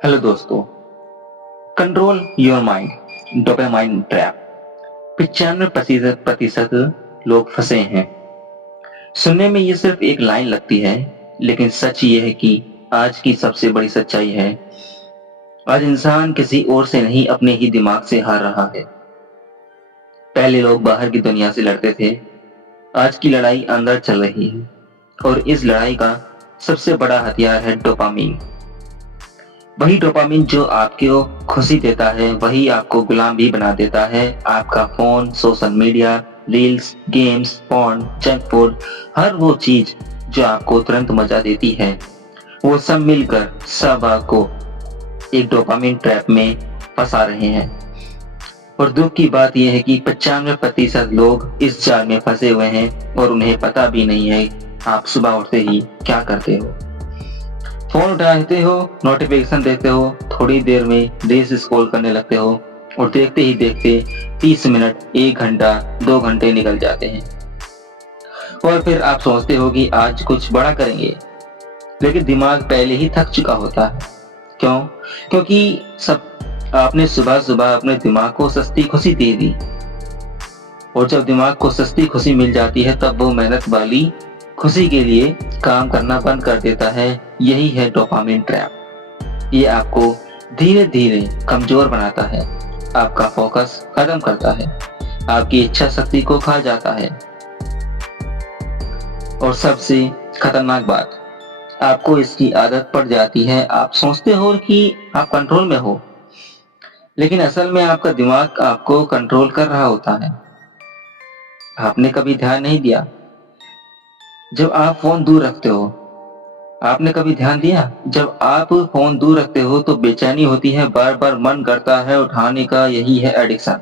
Hello दोस्तों। Control your mind dopamine trap. 95% लोग फंसे हैं। सुनने में ये सिर्फ एक लाइन लगती है, लेकिन सच ये है कि आज की सबसे बड़ी सच्चाई है, आज इंसान किसी और से नहीं अपने ही दिमाग से हार रहा है। पहले लोग बाहर की दुनिया से लड़ते थे, आज की लड़ाई अंदर चल रही है, और इस लड़ाई का सबसे बड़ा हथियार है डोपामीन। वही डोपामिन जो आपको खुशी देता है, वही आपको गुलाम भी बना देता है। आपका phone, social media, reels, games, porn, junk food, हर वो चीज जो आपको तुरंत मजा देती है, वो सब आपको एक डोपामिन ट्रैप में फंसा रहे हैं। और दुख की बात यह है कि 95% लोग इस जाल में फंसे हुए हैं और उन्हें पता भी नहीं है आप सुबह उठते ही क्या करते हो। फोन उठाते हो, नोटिफिकेशन देखते हो, थोड़ी देर में रील्स स्क्रॉल करने लगते हो, और देखते ही देखते 30 मिनट, 1 घंटा, 2 घंटे निकल जाते हैं। और फिर आप सोचते हो कि आज कुछ बड़ा करेंगे, लेकिन दिमाग पहले ही थक चुका होता है। क्यों? क्योंकि सब आपने सुबह सुबह अपने दिमाग को सस्ती खुशी दे दी, और जब दिमाग को सस्ती खुशी मिल जाती है, तब वो मेहनत वाली खुशी के लिए काम करना बंद कर देता है। यही है डोपामिन ट्रैप। ये आपको धीरे धीरे कमजोर बनाता है, आपका फोकस खत्म करता है, आपकी इच्छा शक्ति को खा जाता है, और सबसे खतरनाक बात, आपको इसकी आदत पड़ जाती है। आप सोचते हो कि आप कंट्रोल में हो, लेकिन असल में आपका दिमाग आपको कंट्रोल कर रहा होता है। आपने कभी ध्यान नहीं दिया, जब आप फोन दूर रखते हो, आपने कभी ध्यान दिया, जब आप फोन दूर रखते हो तो बेचैनी होती है, बार बार मन करता है उठाने का। यही है एडिक्शन।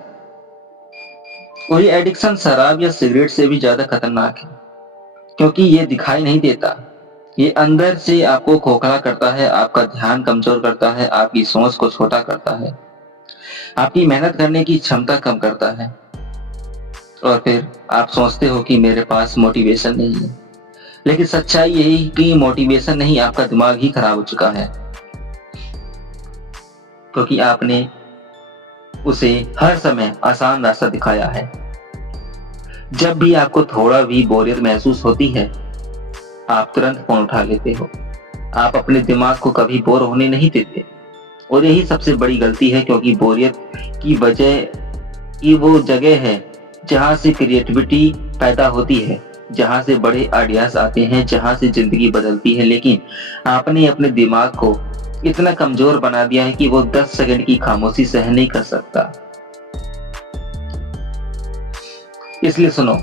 और ये एडिक्शन शराब या सिगरेट से भी ज्यादा खतरनाक है, क्योंकि ये दिखाई नहीं देता। ये अंदर से आपको खोखला करता है, आपका ध्यान कमजोर करता है, आपकी सोच को छोटा करता है, आपकी मेहनत करने की क्षमता कम करता है। और फिर आप सोचते हो कि मेरे पास मोटिवेशन नहीं है, लेकिन सच्चाई यही कि मोटिवेशन नहीं, आपका दिमाग ही खराब हो चुका है, क्योंकि आपने उसे हर समय आसान रास्ता दिखाया है। जब भी आपको थोड़ा भी बोरियत महसूस होती है, आप तुरंत फोन उठा लेते हो। आप अपने दिमाग को कभी बोर होने नहीं देते, और यही सबसे बड़ी गलती है, क्योंकि बोरियत की वजह की वो जगह है जहां से क्रिएटिविटी पैदा होती है, जहां से बड़े आइडियाज आते हैं, जहां से जिंदगी बदलती है। लेकिन आपने अपने दिमाग को इतना कमजोर बना दिया है कि वो 10 सेकंड की खामोशी सहन नहीं कर सकता। इसलिए सुनो,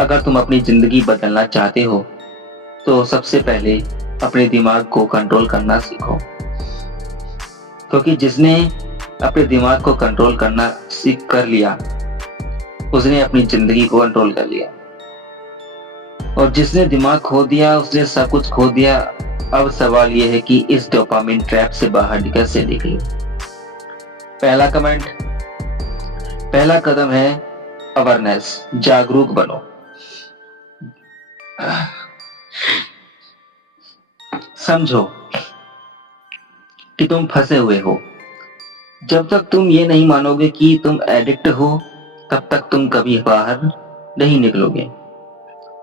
अगर तुम अपनी जिंदगी बदलना चाहते हो, तो सबसे पहले अपने दिमाग को कंट्रोल करना सीखो, क्योंकि जिसने अपने दिमाग को कंट्रोल करना सीख कर लिया, उसने अपनी जिंदगी को कंट्रोल कर लिया। और जिसने दिमाग खो दिया, उसने सब कुछ खो दिया। अब सवाल यह है कि इस डोपामिन ट्रैप से बाहर कैसे निकले। पहला कदम है अवेयरनेस, जागरूक बनो। समझो कि तुम फंसे हुए हो। जब तक तुम ये नहीं मानोगे कि तुम एडिक्ट हो, तब तक तुम कभी बाहर नहीं निकलोगे।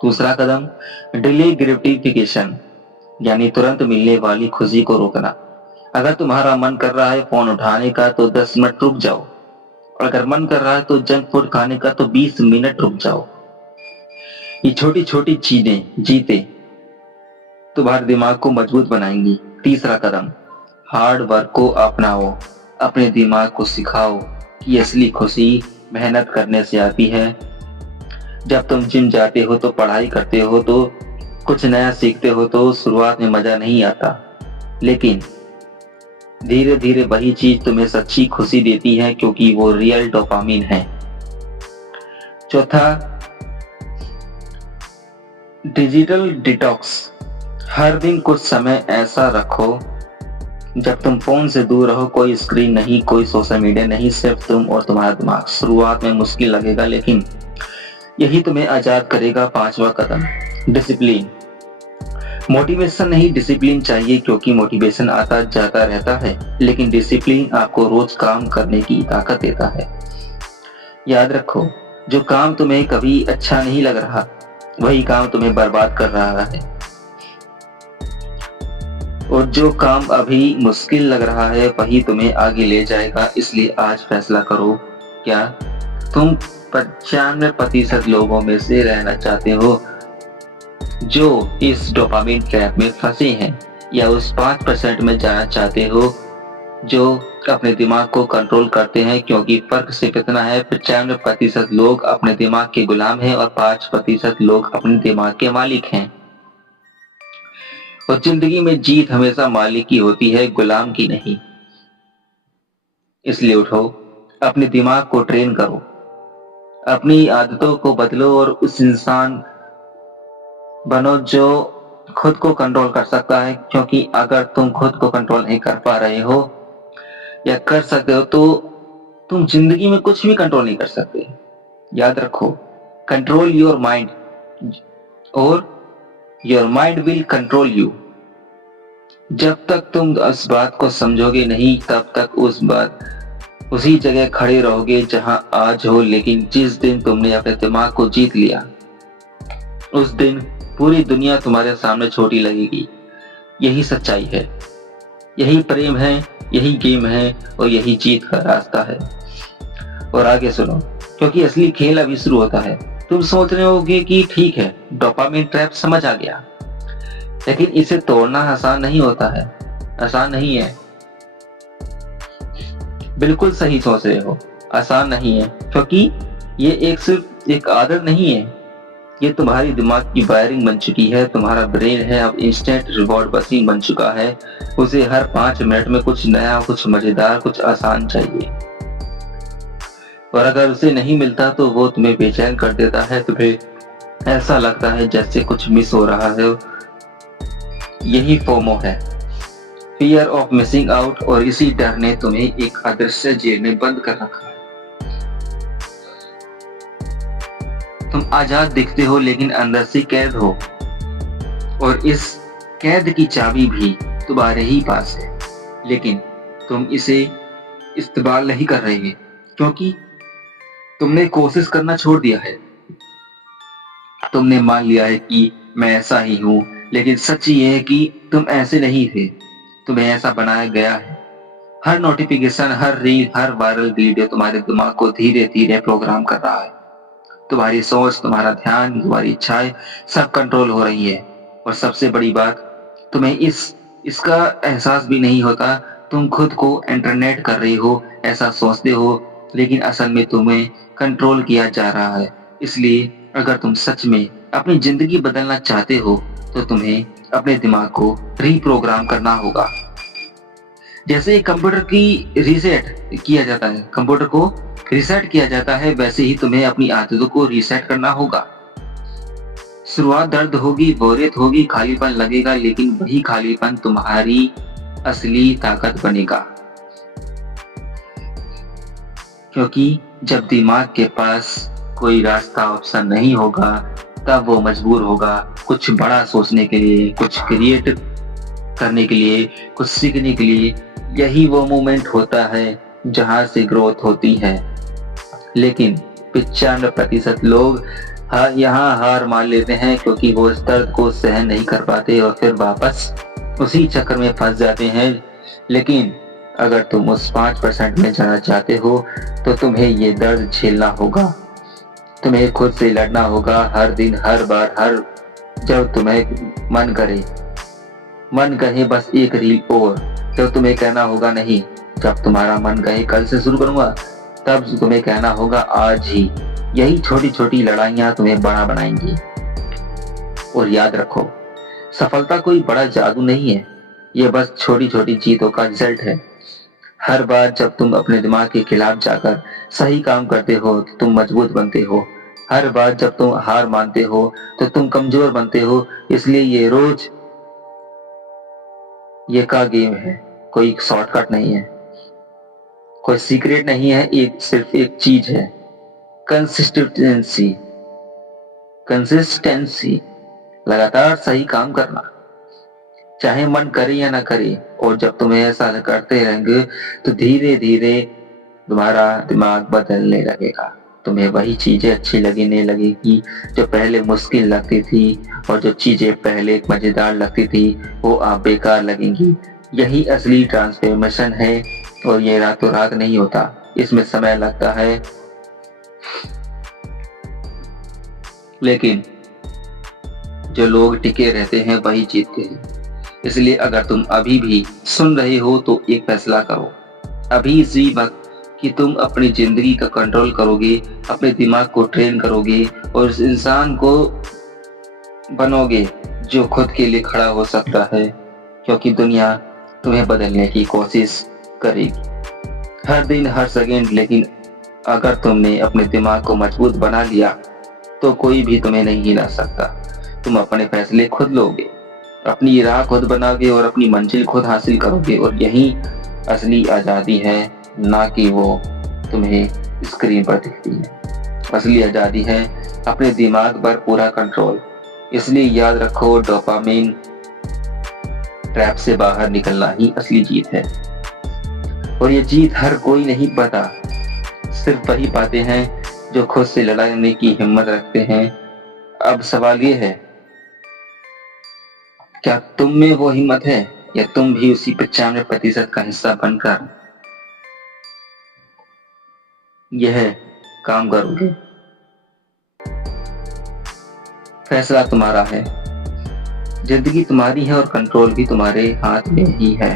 दूसरा कदम, डिले ग्रेटिफिकेशन, यानी तुरंत मिलने वाली खुशी को रोकना। अगर तुम्हारा मन कर रहा है फोन उठाने का, तो 10 मिनट रुक जाओ। अगर मन कर रहा है तो जंक फूड खाने का, तो 20 मिनट रुक जाओ। ये छोटी छोटी चीजें जीते तुम्हारे दिमाग को मजबूत बनाएंगी। तीसरा कदम, हार्ड वर्क को अपनाओ। अपने दिमाग को सिखाओ कि असली खुशी मेहनत करने से आती है। जब तुम जिम जाते हो, तो पढ़ाई करते हो, तो कुछ नया सीखते हो, तो शुरुआत में मजा नहीं आता, लेकिन धीरे धीरे वही चीज तुम्हें सच्ची खुशी देती है, क्योंकि वो रियल डोपामिन है। चौथा, डिजिटल डिटॉक्स। हर दिन कुछ समय ऐसा रखो जब तुम फोन से दूर रहो। कोई स्क्रीन नहीं, कोई सोशल मीडिया नहीं, सिर्फ तुम और तुम्हारा दिमाग। शुरुआत में मुश्किल लगेगा, लेकिन यही तुम्हें आजाद करेगा। पांचवा कदम, डिसिप्लिन। मोटिवेशन नहीं डिसिप्लिन चाहिए, क्योंकि मोटिवेशन आता जाता रहता है, लेकिन डिसिप्लिन आपको रोज काम करने की ताकत देता है। याद रखो, जो काम तुम्हें कभी अच्छा नहीं लग रहा, वही काम तुम्हें बर्बाद कर रहा है। और जो काम अभी मुश्किल लग रहा है, वही तुम्हें आगे ले जाएगा। इसलिए आज फैसला करो, क्या तुम 95% लोगों में से रहना चाहते हो जो इस डोपामिन ट्रैप में फंसे हैं, या उस 5% में जाना चाहते हो जो अपने दिमाग को कंट्रोल करते हैं? क्योंकि फर्क सिर्फ इतना है, 95% लोग अपने दिमाग के गुलाम हैं और 5% लोग अपने दिमाग के मालिक हैं। और जिंदगी में जीत हमेशा मालिक की होती है, गुलाम की नहीं। इसलिए उठो, अपने दिमाग को ट्रेन करो, अपनी आदतों को बदलो और उस इंसान बनो जो खुद को कंट्रोल कर सकता है। क्योंकि अगर तुम खुद को कंट्रोल नहीं कर पा रहे हो या कर सकते हो, तो तुम जिंदगी में कुछ भी कंट्रोल नहीं कर सकते। याद रखो, कंट्रोल योर माइंड और your mind will control you. जब तक तुम इस बात को समझोगे नहीं, तब तक उसी जगह खड़े रहोगे जहां आज हो। लेकिन जिस दिन तुमने अपने दिमाग को जीत लिया, उस दिन पूरी दुनिया तुम्हारे सामने छोटी लगेगी। यही सच्चाई है, यही प्रेम है, यही गेम है और यही जीत का रास्ता है। और आगे सुनो, क्योंकि असली खेल अभी शुरू होता है। तुम सोच रहे होगे कि ठीक है, डोपामिन ट्रैप समझ आ गया, लेकिन इसे तोड़ना आसान नहीं होता है। आसान नहीं है, बिल्कुल सही सोच रहे हो, आसान नहीं है। क्योंकि ये सिर्फ एक आदत नहीं है, ये तुम्हारी दिमाग की वायरिंग बन चुकी है। तुम्हारा ब्रेन है अब इंस्टेंट रिवॉर्ड मशीन बन चुका है। उसे हर 5 मिनट में कुछ नया, कुछ मजेदार, कुछ आसान चाहिए। और अगर उसे नहीं मिलता तो वो तुम्हें बेचैन कर देता है। तुम्हें ऐसा लगता है जैसे कुछ मिस हो रहा है। यही फोमो है, फियर ऑफ मिसिंग आउट। और इसी डर ने तुम्हें एक अदृश्य जेल में बंद कर रखा है। तुम आजाद दिखते हो, लेकिन अंदर से कैद हो। और इस कैद की चाबी भी तुम्हारे ही पास है, लेकिन तुम इसे इस्तेमाल नहीं कर रहे, क्योंकि तुमने कोशिश करना छोड़ दिया है। तुमने मान लिया है कि मैं ऐसा ही हूं, लेकिन सच ये है कि तुम ऐसे नहीं थे। तुम्हें ऐसा बनाया गया है। हर नोटिफिकेशन, हर रील, हर वायरल वीडियो तुम्हारे दिमाग को धीरे धीरे प्रोग्राम कर रहा है। तुम्हारी सोच, तुम्हारा ध्यान, तुम्हारी इच्छाएं सब कंट्रोल हो रही है। और सबसे बड़ी बात, तुम्हें इसका एहसास भी नहीं होता। तुम खुद को इंटरनेट कर रही हो, ऐसा सोचते हो, लेकिन असल में तुम्हें कंट्रोल किया जा रहा है। इसलिए अगर तुम सच में अपनी जिंदगी बदलना चाहते हो, तो तुम्हें अपने दिमाग को रीप्रोग्राम करना होगा। जैसे कंप्यूटर की रीसेट किया जाता है, कंप्यूटर को रीसेट किया जाता है, वैसे ही तुम्हें अपनी आदतों को रीसेट करना होगा। शुरुआत दर्द होगी, बोरियत होगी, खालीपन लगेगा, लेकिन वही खालीपन तुम्हारी असली ताकत बनेगा। क्योंकि जब दिमाग के पास कोई रास्ता, ऑप्शन नहीं होगा, तब वो मजबूर होगा कुछ बड़ा सोचने के लिए, कुछ क्रिएट करने के लिए, कुछ सीखने के लिए। यही वो मोमेंट होता है जहां से ग्रोथ होती है। लेकिन 95% लोग यहाँ हार मान लेते हैं, क्योंकि वो इस दर्द को सहन नहीं कर पाते और फिर वापस उसी चक्कर में फंस जाते हैं। लेकिन अगर तुम उस 5% में जाना चाहते हो, तो तुम्हें ये दर्द झेलना होगा। तुम्हें खुद से लड़ना होगा, हर दिन, हर बार, जब तुम्हें मन कहे बस एक रील और, जब तुम्हें कहना होगा नहीं, जब तुम्हारा मन कहे कल से शुरू करूंगा, तब तुम्हें कहना होगा आज ही। यही छोटी छोटी लड़ाइयां तुम्हें बड़ा बनाएंगी। और याद रखो, सफलता कोई बड़ा जादू नहीं है, ये बस छोटी छोटी जीतों का रिजल्ट है। हर बार जब तुम अपने दिमाग के खिलाफ जाकर सही काम करते हो, तो तुम मजबूत बनते हो। हर बार जब तुम हार मानते हो, तो तुम कमजोर बनते हो। इसलिए ये का गेम है, कोई शॉर्टकट नहीं है, कोई सीक्रेट नहीं है। सिर्फ एक चीज है, कंसिस्टेंसी। लगातार सही काम करना, चाहे मन करे या ना करे। और जब तुम ऐसा करते रहेंगे तो धीरे धीरे तुम्हारा दिमाग बदलने लगेगा। तुम्हें वही चीजें अच्छी लगने लगेगी जो पहले मुश्किल लगती थी, और जो चीजें पहले मजेदार लगती थी वो आप बेकार लगेंगी। यही असली ट्रांसफॉर्मेशन है, और ये रातों रात नहीं होता, इसमें समय लगता है। लेकिन जो लोग टिके रहते हैं वही जीतते हैं। इसलिए अगर तुम अभी भी सुन रहे हो तो एक फैसला करो अभी इसी वक्त कि तुम अपनी जिंदगी का कंट्रोल करोगे, अपने दिमाग को ट्रेन करोगे और उस इंसान को बनोगे जो खुद के लिए खड़ा हो सकता है, क्योंकि दुनिया तुम्हें बदलने की कोशिश करेगी हर दिन हर सेकंड। लेकिन अगर तुमने अपने दिमाग को मजबूत बना लिया तो कोई भी तुम्हें नहीं हिला सकता। तुम अपने फैसले खुद लोगे, अपनी राह खुद बनाओगे और अपनी मंजिल खुद हासिल करोगे, और यही असली आज़ादी है, ना कि वो तुम्हें स्क्रीन पर दिखती है। असली आज़ादी है अपने दिमाग पर पूरा कंट्रोल। इसलिए याद रखो, डोपामिन ट्रैप से बाहर निकलना ही असली जीत है। और ये जीत हर कोई नहीं पाता, सिर्फ वही पाते हैं जो खुद से लड़ने की हिम्मत रखते हैं। अब सवाल ये है, क्या तुम में वो हिम्मत है, या तुम भी उसी 95% का हिस्सा बनकर यह काम करोगे? फैसला तुम्हारा है, जिंदगी तुम्हारी है और कंट्रोल भी तुम्हारे हाथ में ही है।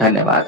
धन्यवाद।